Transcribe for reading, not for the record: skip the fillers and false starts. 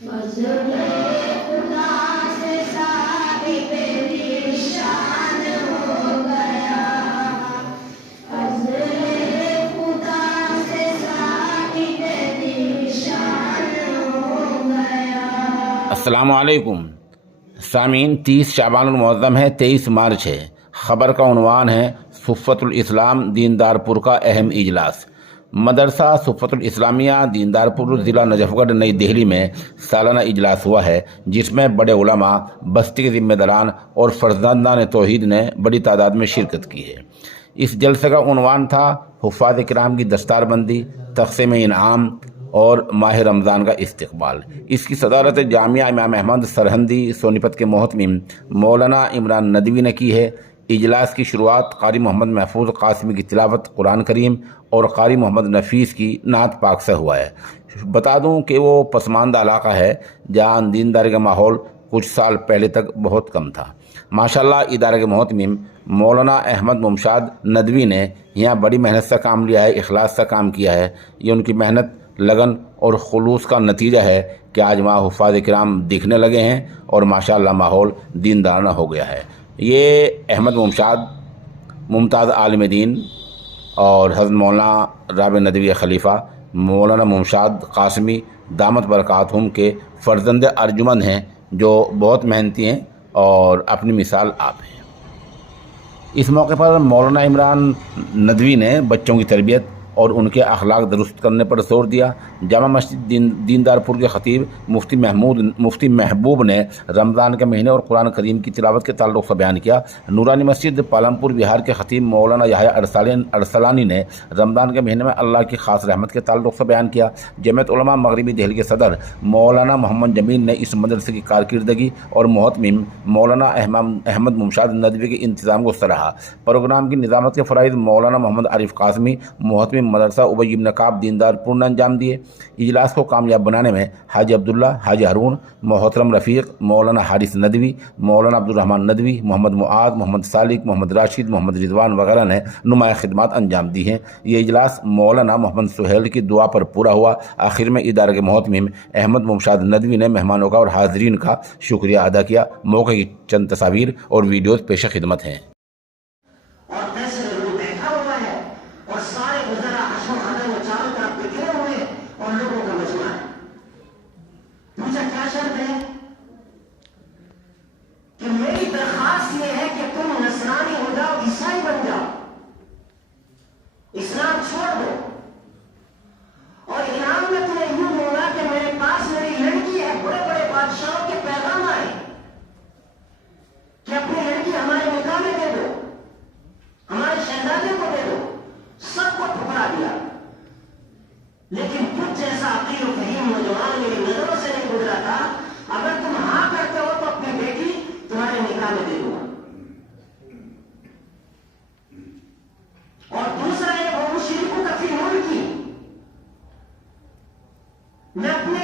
فضل خدا سے صاحب نشان ہو گیا، فضل خدا سے صاحب نشان ہو گیا۔ السلام علیکم سامعین، 30 شعبان المعظم ہے، 23 مارچ ہے۔ خبر کا عنوان ہے صفت الاسلام دیندار پور کا اہم اجلاس۔ مدرسہ صفت الاسلامیہ دیندار پور ضلع نجف گڑھ نئی دہلی میں سالانہ اجلاس ہوا ہے، جس میں بڑے علماء، بستی کے ذمہ داران اور فرزندان توحید نے بڑی تعداد میں شرکت کی ہے۔ اس جلسے کا عنوان تھا حفاظ کرام کی دستار بندی، تقسیم انعام اور ماہ رمضان کا استقبال۔ اس کی صدارت جامعہ امام احمد سرہندی سونی پت کے محتمم مولانا عمران ندوی نے کی ہے۔ اجلاس کی شروعات قاری محمد محفوظ قاسمی کی تلاوت قرآن کریم اور قاری محمد نفیس کی نعت پاک سے ہوا ہے۔ بتا دوں کہ وہ پسماندہ علاقہ ہے جہاں دینداری کا ماحول کچھ سال پہلے تک بہت کم تھا۔ ماشاءاللہ ادارے کے محتمم مولانا احمد ممشاد ندوی نے یہاں بڑی محنت سے کام لیا ہے، اخلاص سے کام کیا ہے۔ یہ ان کی محنت، لگن اور خلوص کا نتیجہ ہے کہ آج وہاں حفاظ کرام دکھنے لگے ہیں اور ماشاءاللہ ماحول دیندارانہ ہو گیا ہے۔ یہ احمد ممشاد ممتاز عالم دین اور حضرت مولانا رابع ندوی خلیفہ مولانا ممشاد قاسمی دامت برکاتہم کے فرزند ارجمند ہیں، جو بہت محنتی ہیں اور اپنی مثال آپ ہیں۔ اس موقع پر مولانا عمران ندوی نے بچوں کی تربیت اور ان کے اخلاق درست کرنے پر زور دیا۔ جامع مسجد دیندار پور کے خطیب مفتی محبوب نے رمضان کے مہینے اور قرآن کریم کی تلاوت کے تعلق سے بیان کیا۔ نورانی مسجد پالمپور بہار کے خطیب مولانا یحییٰ ارسلانی نے رمضان کے مہینے میں اللہ کی خاص رحمت کے تعلق سے بیان کیا۔ جمعیت علماء مغربی دہلی کے صدر مولانا محمد جمیل نے اس مدرسے کی کارکردگی اور محتمم مولانا احمد ممشاد ندوی کے انتظام کو سراہا۔ پروگرام کی نظامت کے فرائض مولانا محمد عارف قاسمی محتمم مدرسہ ابی بن کعب دیندار پور نے انجام دیے۔ اجلاس کو کامیاب بنانے میں حاجی عبداللہ، حاجی ہارون، محترم رفیق، مولانا حارث ندوی، مولانا عبدالرحمن ندوی، محمد معاذ، محمد سالک، محمد راشد، محمد رضوان وغیرہ نے نمایاں خدمات انجام دی ہیں۔ یہ اجلاس مولانا محمد سہیل کی دعا پر پورا ہوا۔ آخر میں ادارے کے محتمم احمد ممشاد ندوی نے مہمانوں کا اور حاضرین کا شکریہ ادا کیا۔ موقع کی چند تصاویر اور ویڈیوز پیش خدمت ہیں۔ میری درخواست یہ ہے کہ تم نصرانی ہو جاؤ، عیسائی بن جاؤ، اسلام چھوڑ دو، اور انعام میں تمہیں یوں ہوگا کہ میرے پاس میری لڑکی ہے، بڑے بڑے بادشاہوں کے پیغام آئے کہ اپنی لڑکی ہمارے نکاح میں دے دو، ہمارے شہزادے کو دے دو۔ سب کو ٹھکرا دیا، لیکن کچھ جیسا عقیل و فہیم نوجوان میری نظروں سے نہیں گزرا تھا۔ اگر تم ہاں کرتے ہو تو اپنی بیٹی تمہارے نکاح میں دے دوں گا۔ اور دوسرا ہے وہ مشرکوں کا فی ملکی، میں اپنے